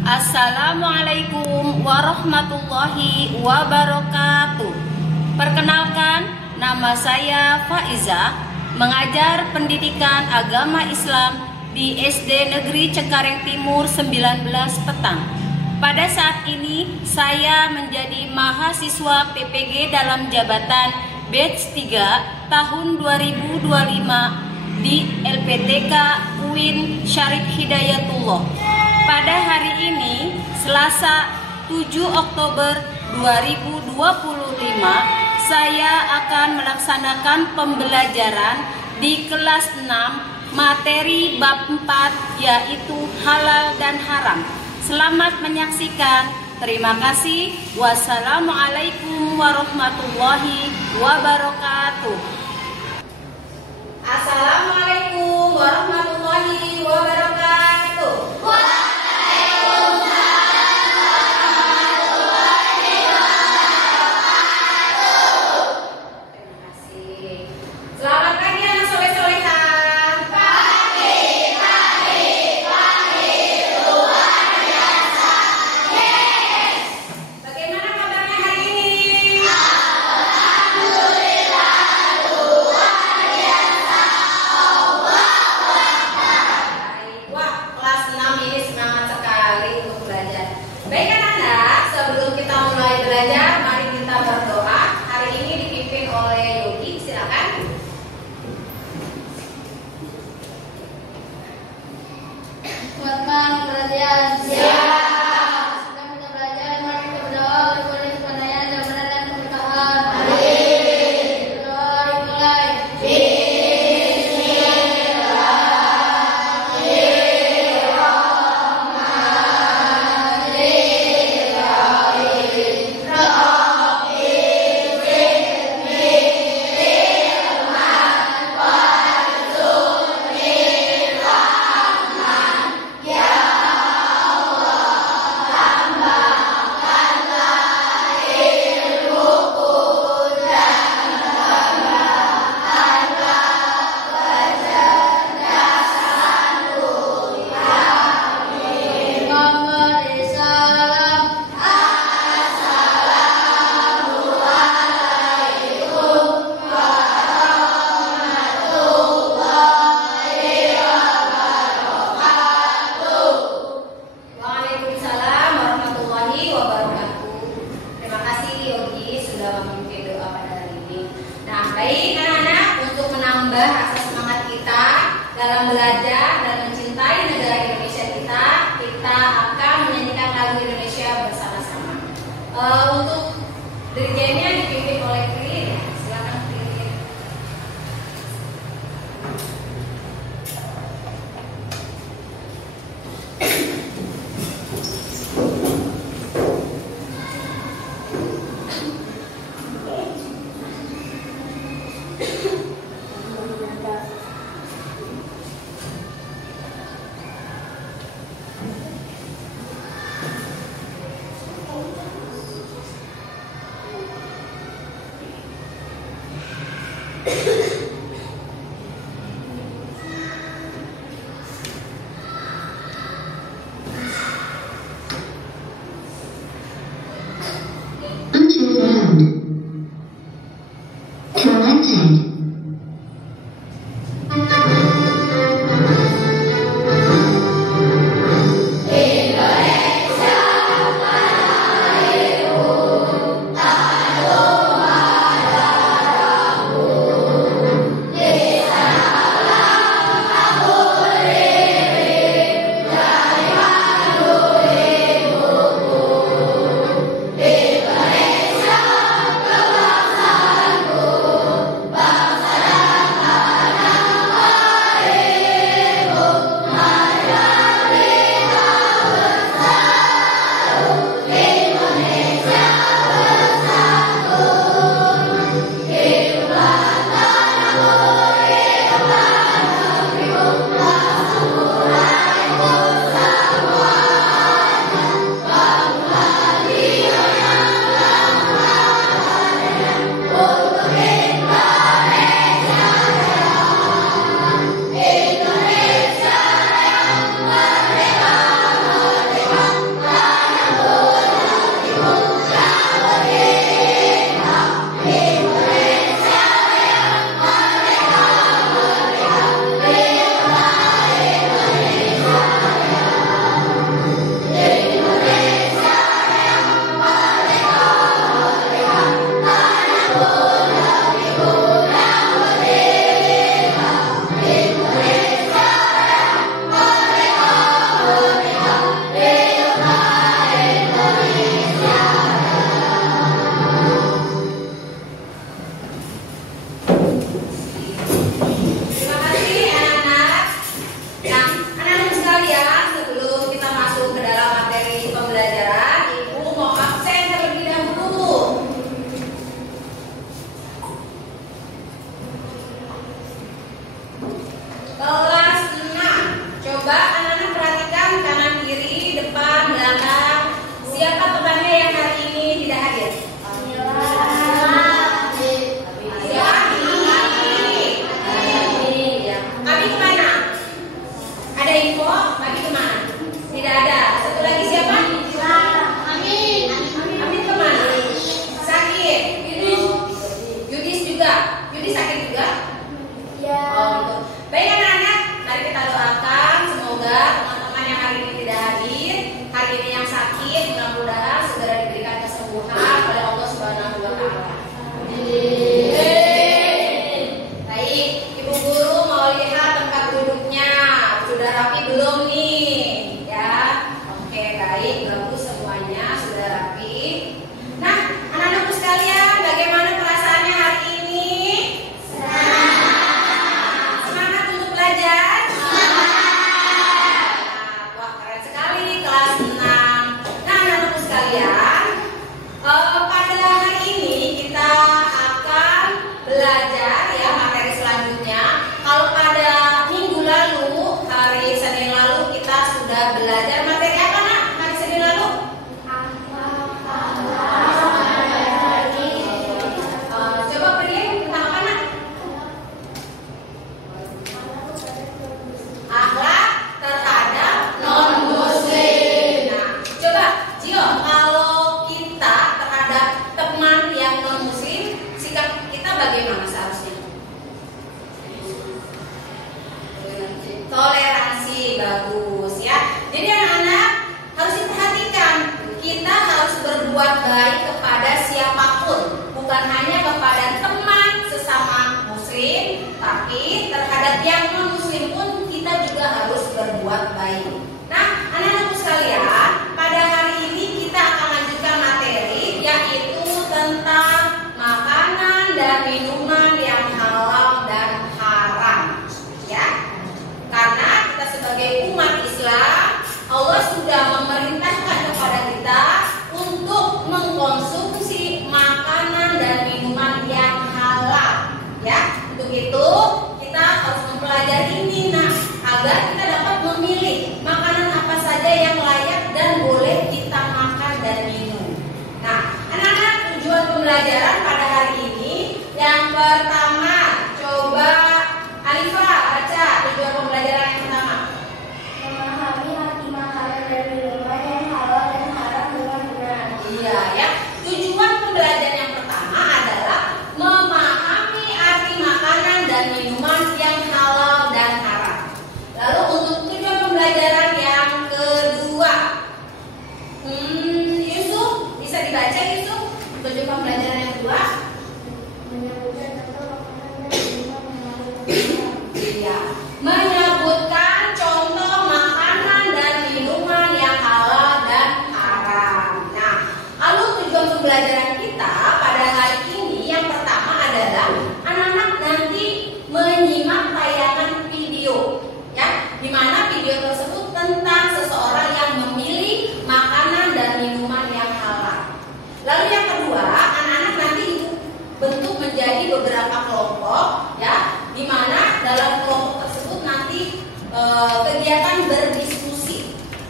Assalamualaikum warahmatullahi wabarakatuh. Perkenalkan, nama saya Faiza, mengajar pendidikan agama Islam di SD Negeri Cengkareng Timur 19 Petang. Pada saat ini saya menjadi mahasiswa PPG dalam jabatan batch 3 tahun 2025 di LPTK UIN Syarif Hidayatullah. Pada hari ini, Selasa 7 Oktober 2025, saya akan melaksanakan pembelajaran di kelas 6 materi bab 4, yaitu halal dan haram. Selamat menyaksikan. Terima kasih. Wassalamualaikum warahmatullahi wabarakatuh. Assalamualaikum warahmatullahi wabarakatuh. Baik anak-anak, sebelum kita mulai belajar, mari kita berdoa. Hari ini dipimpin oleh Yogi, silakan. Teman-teman perhatian. Siap. Sedang kita belajar, mari kita berdoa kepada kepandaian dan benar dan keberkahan. Amin. Berdoa dimulai. Baik anak-anak, untuk menambah rasa semangat kita dalam belajar dan mencintai negara Indonesia kita akan menyanyikan lagu Indonesia bersama-sama. Untuk dirjennya dipimpin oleh Krin. Silakan Krin.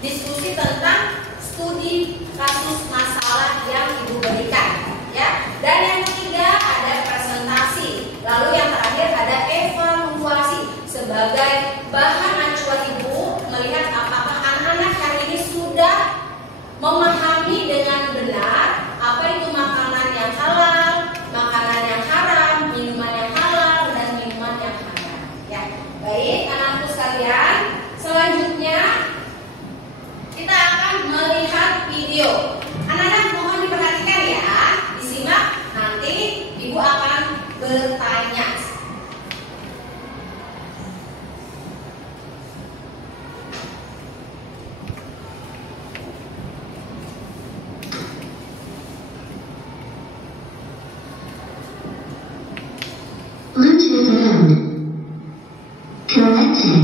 diskusi tentang studi kasus masalah yang Ibu berikan, ya. Dan yang ketiga ada presentasi. Lalu yang terakhir ada evaluasi sebagai bahan acuan Ibu melihat apakah anak-anak hari ini sudah memahami dengan benar apa itu makanan yang halal, makanan yang haram, minuman yang halal, dan minuman yang haram. Ya, baik anak-anakku sekalian. Selanjutnya kita akan melihat video. Anak-anak mohon diperhatikan ya, disimak. Nanti Ibu akan bertanya. Bluetooth mode. Connected.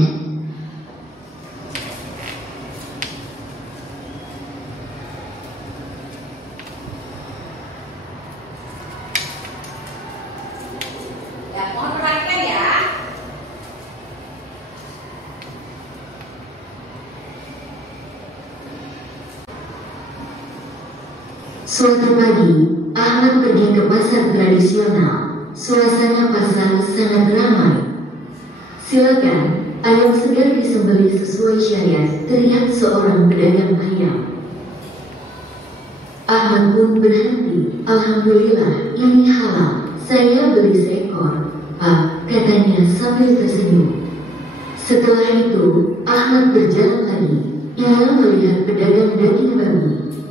Ya, mohon perhatikan ya. Suatu pagi, Ahmad pergi ke pasar tradisional. Suasana pasar sangat ramai. Silakan, ayam segar disembelih sesuai syariat, teriak seorang pedagang ayam. Ahmad pun berhenti. Alhamdulillah, ini halal. Saya beli seekor, Pak, katanya sambil tersenyum. Setelah itu, Ahmad berjalan lagi. Ia melihat pedagang daging babi.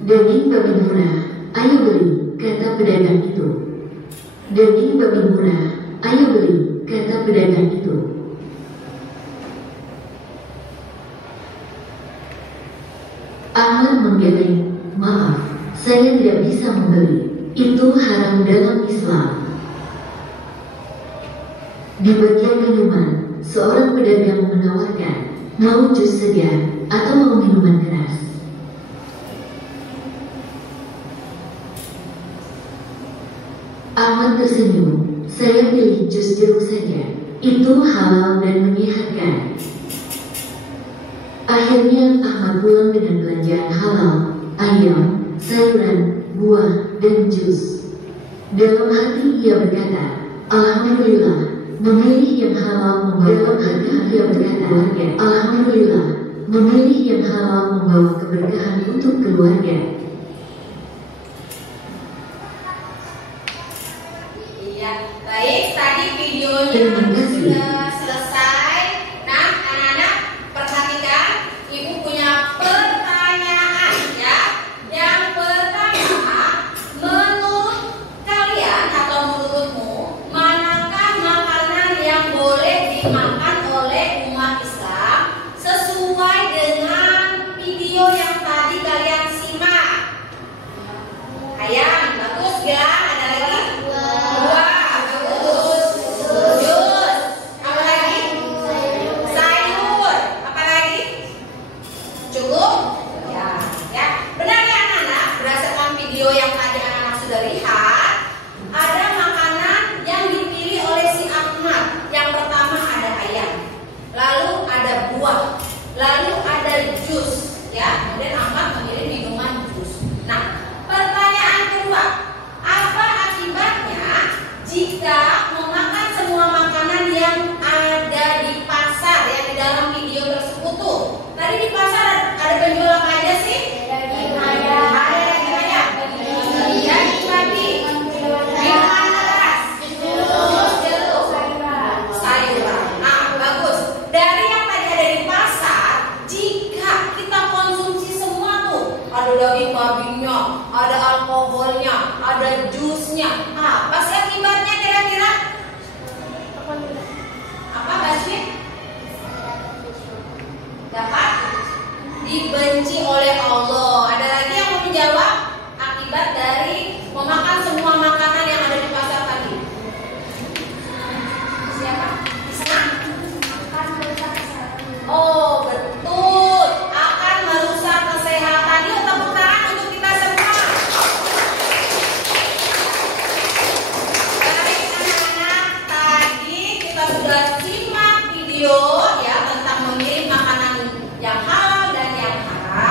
Daging babi murah, ayo beli, kata pedagang itu. Daging babi murah, ayo beli, kata pedagang itu. Ahmad menggeleng, maaf, saya tidak bisa membeli. Itu haram dalam Islam. Di bagian minuman, seorang pedagang menawarkan, mau jus segar atau mau minuman keras. Ahmad tersenyum, saya pilih jus jeruk saja. Itu halal dan menyehatkan. Akhirnya Ahmad pulang dengan belanjaan halal, ayam, sayuran, buah, dan jus. Dalam hati ia berkata, Alhamdulillah, memilih yang halal membawa keberkahan. Alhamdulillah, memilih yang halal membawa keberkahan untuk keluarga. Baik, tadi videonya sudah selesai. Nah, anak-anak perhatikan, Ibu punya pertanyaan ya. Yang pertama, menurut kalian atau menurutmu, manakah makanan yang boleh dimakan oleh umat Islam sesuai dengan video yang tadi kalian simak? Ayam, bagus ya. Ada lagi? Buah. Yang tadi anak-anak sudah lihat, ada makanan yang dipilih oleh si Ahmad. Yang pertama ada ayam, lalu ada buah, lalu ada jus, ya. Kemudian Ahmad memilih minuman jus. Nah, pertanyaan kedua, apa akibatnya jika memakan semua makanan yang ada di pasar yang di dalam video tersebut tuh? Tadi di pasar ada penjual apa aja sih? Daging ayam. Daging babinya, ada alkoholnya, ada jusnya. Apa sih akibatnya kira-kira? Apa Basmi? Dapat dibenci oleh Allah. Ada lagi yang mau menjawab akibat dari memakan semua makanan yang ada di pasar tadi? Siapa? Isna? Oh, betul. Akan merusak kesehatan. Yuk tepuk tangan untuk kita semua. Baik anak-anak, tadi kita sudah simak video ya tentang memilih makanan yang halal dan yang haram.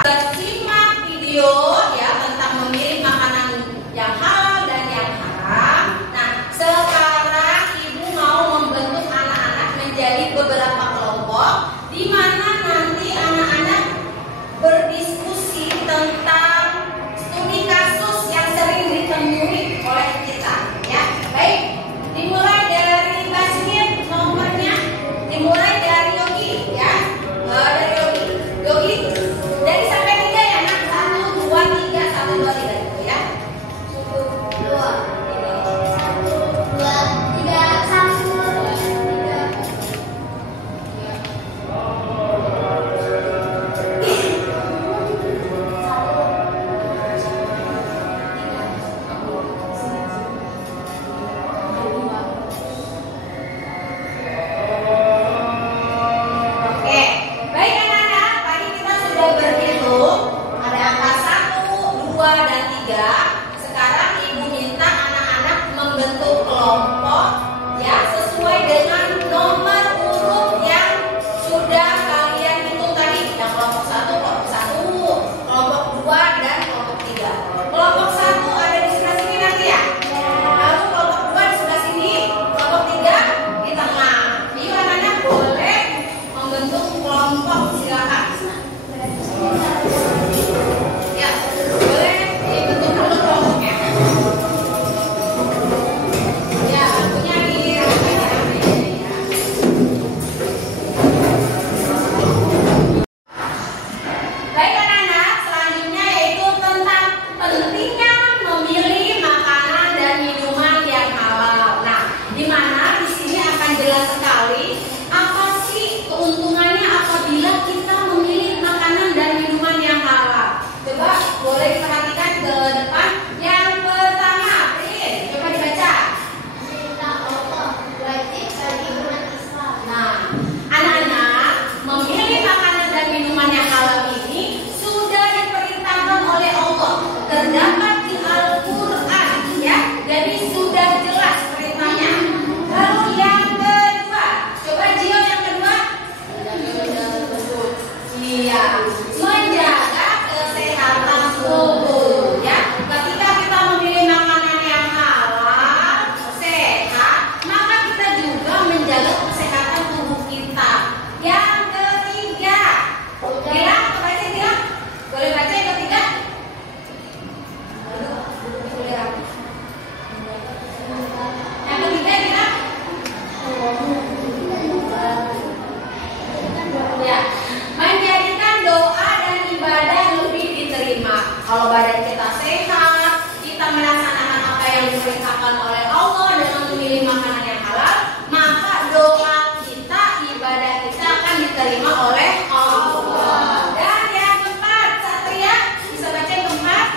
Kalau badan kita sehat, kita melaksanakan apa yang diperintahkan oleh Allah dengan memilih makanan yang halal, maka doa kita, ibadah kita akan diterima oleh Allah. Dan yang keempat, Satria bisa baca yang keempat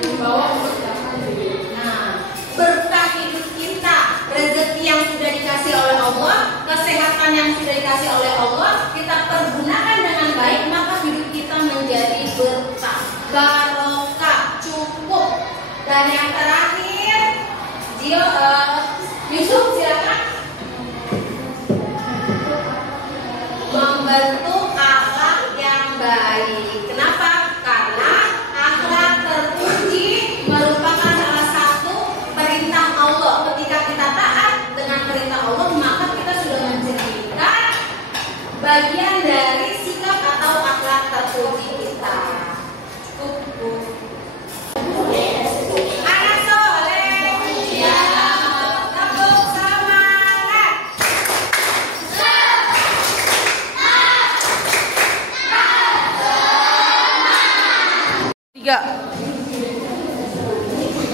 di bawah. Nah, berkah hidup kita, rezeki yang sudah dikasih oleh Allah, kesehatan yang sudah dikasih oleh Allah, kita pergunakan dengan baik, maka hidup kita menjadi berkah, barokah, cukup. Dan yang terakhir, Yusuf silakan. Membentuk akhlak yang baik. Kenapa? Karena akhlak terpuji merupakan salah satu perintah Allah. Ketika kita taat dengan perintah Allah, maka kita sudah menjadikan bagian dari sikap atau akhlak terpuji kita. Cukup. Anak soleh, ya, tepuk semangat. Tiga.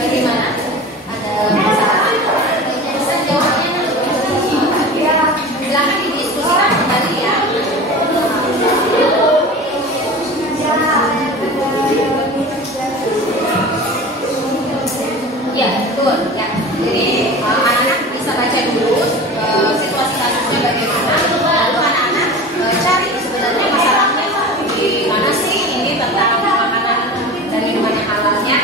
Bagaimana? Ada masalah? Bisa jawabnya? Silakan didiskusikan kembali ya. Ya, betul. Ya. Jadi anak-anak bisa baca dulu situasi kasusnya bagaimana. Lalu anak-anak cari sebenarnya masalahnya di mana sih ini tentang makanan dan minuman yang halalnya.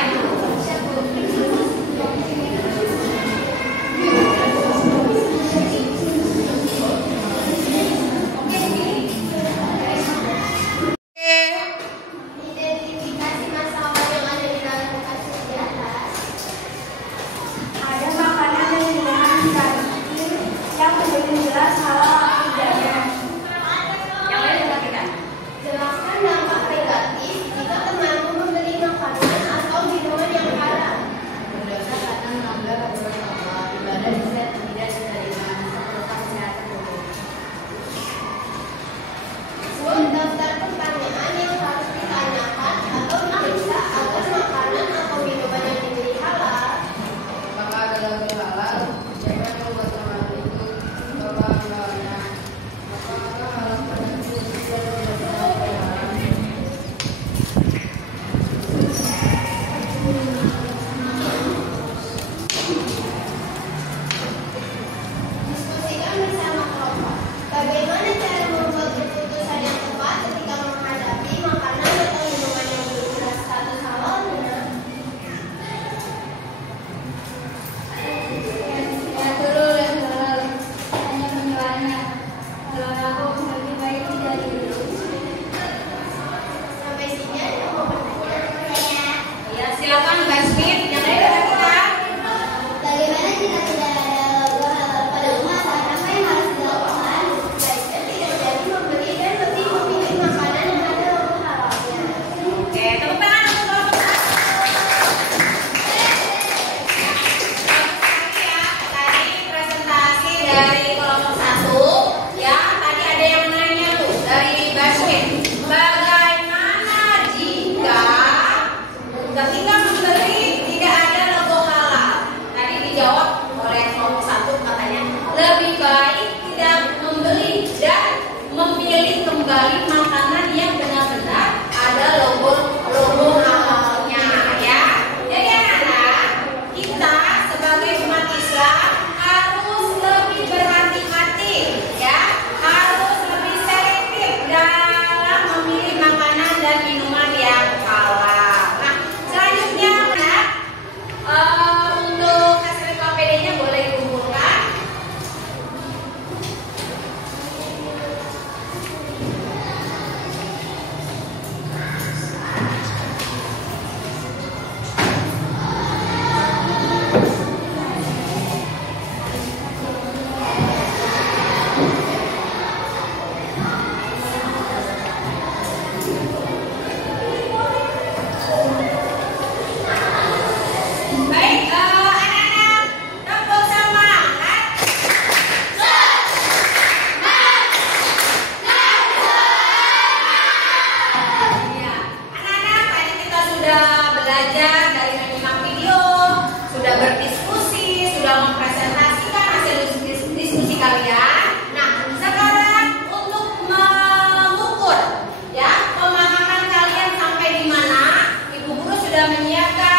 sudah mempresentasikan hasil diskusi kalian. Nah, sekarang untuk mengukur ya pemahaman kalian sampai di mana, Ibu Guru sudah menyiapkan